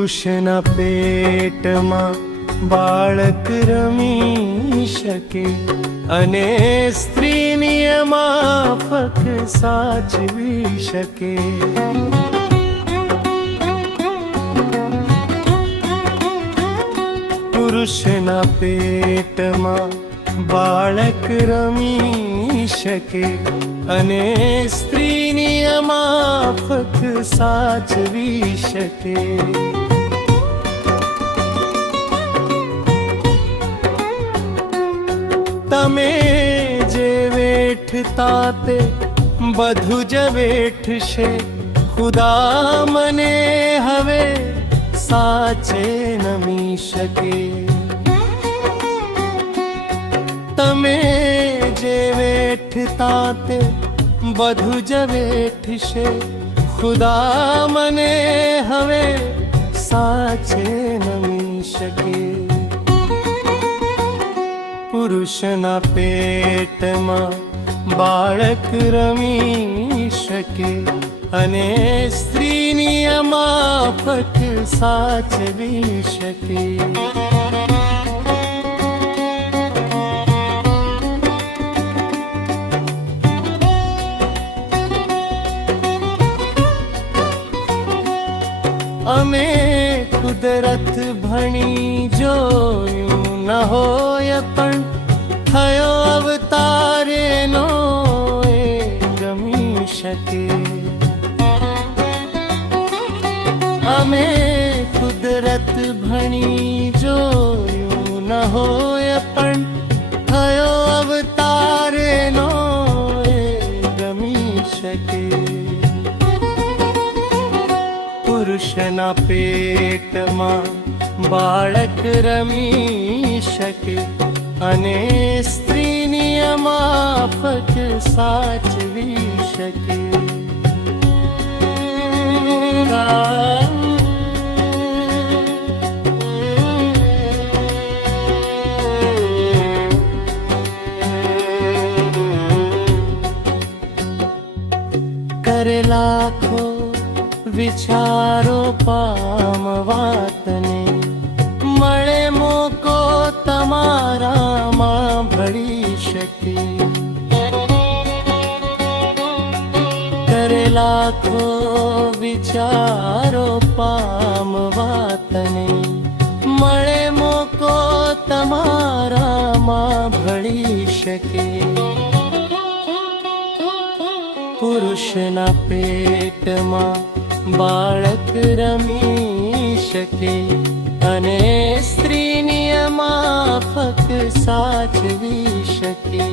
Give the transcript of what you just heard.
પુરુષના પેટમાં બાળક રમી શકે અને સ્ત્રીની માફક સાચવી શકે. પુરુષના પેટમાં બાળક રમી શકે અને સ્ત્રીની માફક સાચવી શકે. તમે જે વેઠતા તે બધું જ વેઠશે. ખુદા મને હવે સાચે નમી શકે. તમે જે વેઠતા તે બધું જ વેઠશે. ખુદા મને હવે સાચે નમી શકે. પુરુષના પેટમાં બાળક રમી શકે અને સ્ત્રીની માફક સાચવી શકે. અમે કુદરત ભણી જોયું ન હોય પણ થયો અવતાર એનો એ ગમી શકે. અમે કુદરત ભણી જોયું ન હોય પણ થયો અવતાર એનો એ ગમી શકે. પુરુષના પેટમાં બાળક રમી શકે અને સ્ત્રીની માફક સાચવી શકે. કરે લાખો વિચારો પામવાતને મળે મોકો તમારામાં ભળી શકે. કરે લાખો વિચારો પામવાતને મળે મોકો તમારામાં ભળી શકે. પુરુષના પેટમાં બાળક રમી શકે અને સ્ત્રીની માફક સાચવી શકે.